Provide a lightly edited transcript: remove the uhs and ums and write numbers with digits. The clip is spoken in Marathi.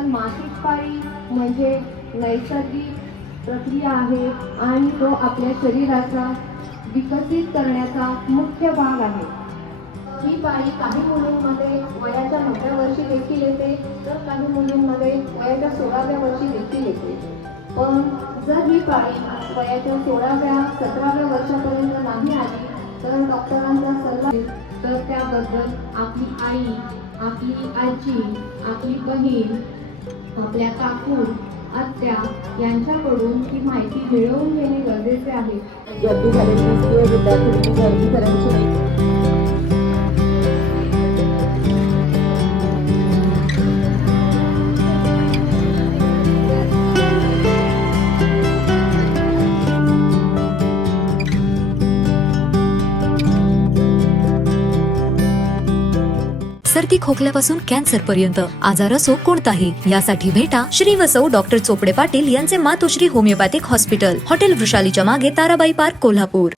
तर मासिक पाळी म्हणजे नैसर्गिक प्रक्रिया आहे आणि तो आपल्या शरीराचा विकसित करण्याचा मुख्य भाग आहे। ही पाळी काही मुलींमध्ये वयाच्या 9व्या वर्षी देखील येते, तर काही मुलींमध्ये वयाच्या 16व्या वर्षी देखील येते। पण जर ही पाळी वयाच्या 16व्या 17व्या वर्षापर्यंत नाही आली तर डॉक्टरांचा सल्ला तर त्याबद्दल आपली आई, आपली आजी, आपली बहीण, आपल्या काकू, आत्या यांच्याकडून ही माहिती मिळवून घेणे गरजेचे आहे। गर्दी झालेली दिसते, विद्यार्थ्यांची गर्दी करायची नाही। सर्दी खोकल्यापासून कॅन्सर पर्यंत आजार असो कोणताही, यासाठी भेटा श्री व सौ डॉक्टर चोपडे पाटील यांचे मातोश्री होमिओपॅथिक हॉस्पिटल, हॉटेल वृषालीच्या मागे, ताराबाई पार्क, कोल्हापूर।